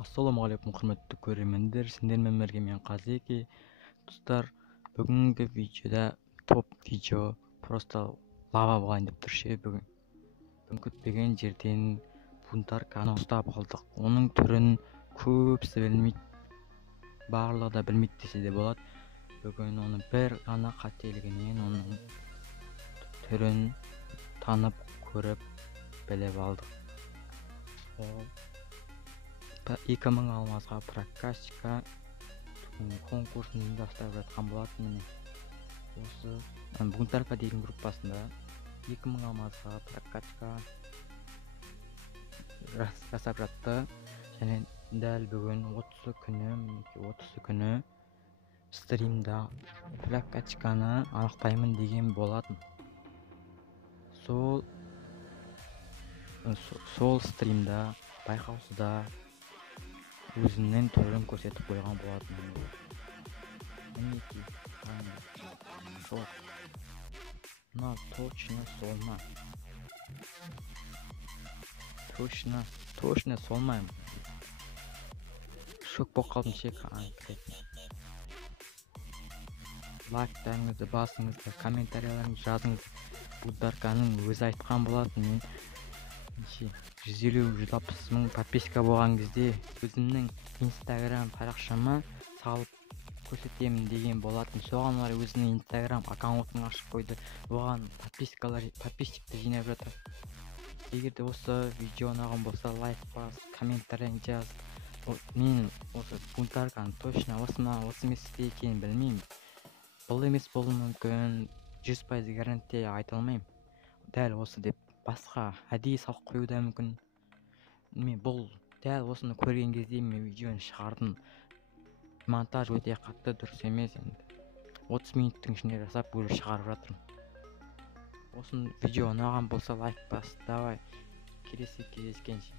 Ассалаумағалейкум құрметті көрермендер, сендермен бірге мен Қазеки. Достар, бүгінгі видеода топ видео просто лава болайын деп тұр ше. Бүгін күтпеген жерден бунтарканы ұстап алдық. Оның түрін көбісі білмейді, барлығы да білмейді десе де болады. Бүгін оның бір ғана қателігінен оның түрін танып, көріп, біліп алдық. 2000 алмазға прокачка конкурсын ұйымдастырып жатқан болатын. Осы бунтарка деген группасында 2000 алмазға прокачка жасап жатты. Және дәл бүгін 30 күні стримда прокачканы анықтаймын деген болатын. Сол стримда байқаусызда өзінің түрін көрсетіп қойған болатын. Мінекей, жоқ. Мынау точно солма. Точно солмайм. Шок болып қалдым ше. Лайктарыңызды басыңызды, комментарияларыңызды жазыңыз. Бунтарканың өзі айтқан болатын. Мен 150-160 мың подписка болған кезде өзімнің инстаграм парақшама салып көрсетемін деген болатын. Соған орай өзінің инстаграм аккаунтын ашып қойды. Оған подписчикті жинап жатыр. Егер де осы видео ұнаған болса, лайк бас, комментарияң жаз. Мен осы бунтарканы точно осы емес екенін білмеймін. Бұл емес болуы мүмкін, 100% гарантия айта алмаймын. Дәл осы деп басқа әдейі салып қою да мүмкін. Мен бұл дәл осыны көрген кезде мен видеоны шығардым. Монтаж өте қатты дұрыс емес енді. 30 минуттың ішінде жасап бөліп шығарып жатырмын. Осы видео ұнаған болса лайк бас. Давай, келесі кездескенше.